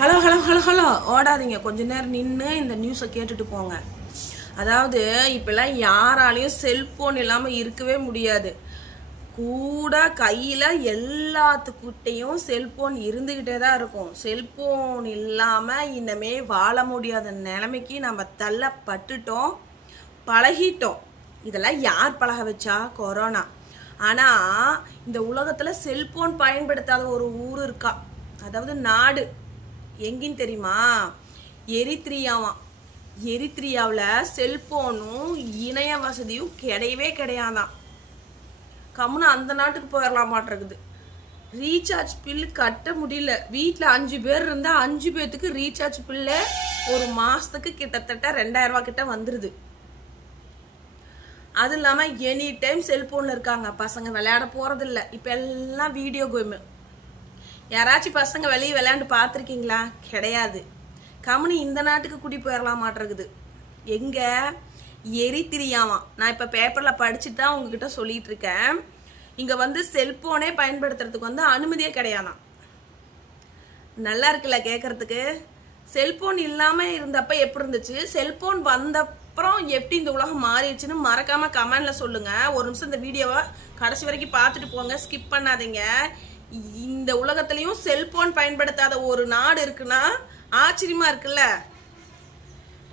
Hello hello hello hello ஓடாதீங்க, கொஞ்ச நேரம் நின்று இந்த நியூஸை கேட்டுட்டு போங்க. அதாவது இப்பெல்லாம் யாராலையும் செல்போன் இல்லாமல் இருக்கவே முடியாது. கூட கையில் எல்லாத்துக்கிட்டையும் செல்போன் இருந்துக்கிட்டே தான் இருக்கும். செல்போன் இல்லாமல் இன்னமே வாழ முடியாத நிலைமைக்கு நம்ம தள்ளப்பட்டுட்டோம், பழகிட்டோம். இதெல்லாம் யார் பழக வச்சா? கொரோனா. ஆனால் இந்த உலகத்தில் செல்போன் பயன்படுத்தாத ஒரு ஊர் இருக்கா, அதாவது நாடு எங்கின்னு தெரியுமா? எரித்ரியாவாம். எரித்ரியாவில் செல்போனும் இணைய வசதியும் கிடையவே கிடையாதான். கம்முன்னு அந்த நாட்டுக்கு போயிடலாமாட்டிருக்குது. ரீசார்ஜ் பில்லு கட்ட முடியல. வீட்டில் 5 பேர் இருந்தால் 5 பேர்த்துக்கு ரீசார்ஜ் பில்லு ஒரு மாதத்துக்கு கிட்டத்தட்ட 2000 ரூபா கிட்ட வந்துடுது. அது இல்லாமல் எனி டைம் செல்போனில் இருக்காங்க. பசங்க விளையாட போகிறதில்ல. இப்போ எல்லாம் வீடியோ கேமு. யாராச்சும் பசங்க வெளியே விளையாண்டு பார்த்துருக்கீங்களா? கிடையாது. கம்முனு இந்த நாட்டுக்கு கூட்டி போயிடலாம் மாட்டிருக்குது. எங்கே? எரித்திரியாவாம். நான் இப்போ பேப்பரில் படிச்சுட்டு தான் உங்ககிட்ட சொல்லிட்டு இருக்கேன். இங்கே செல்போனே பயன்படுத்துறதுக்கு அனுமதியே கிடையாதாம். நல்லா இருக்குல்ல கேட்கறதுக்கு? செல்போன் இல்லாமல் இருந்தப்ப எப்படி இருந்துச்சு, செல்போன் வந்தப்புறம் எப்படி இந்த உலகம் மாறிடுச்சுன்னு மறக்காமல் கமெண்டில் சொல்லுங்கள். ஒரு நிமிஷம் இந்த வீடியோவை கடைசி வரைக்கும் பார்த்துட்டு போங்க, ஸ்கிப் பண்ணாதீங்க. இந்த உலகத்திலையும் செல்போன் பயன்படுத்தாத ஒரு நாடு இருக்குன்னா ஆச்சரியமா இருக்குல்ல?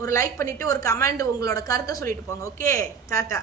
ஒரு லைக் பண்ணிட்டு ஒரு கமெண்ட் உங்களோட கருத்தை சொல்லிட்டு போங்க. Okay, tata.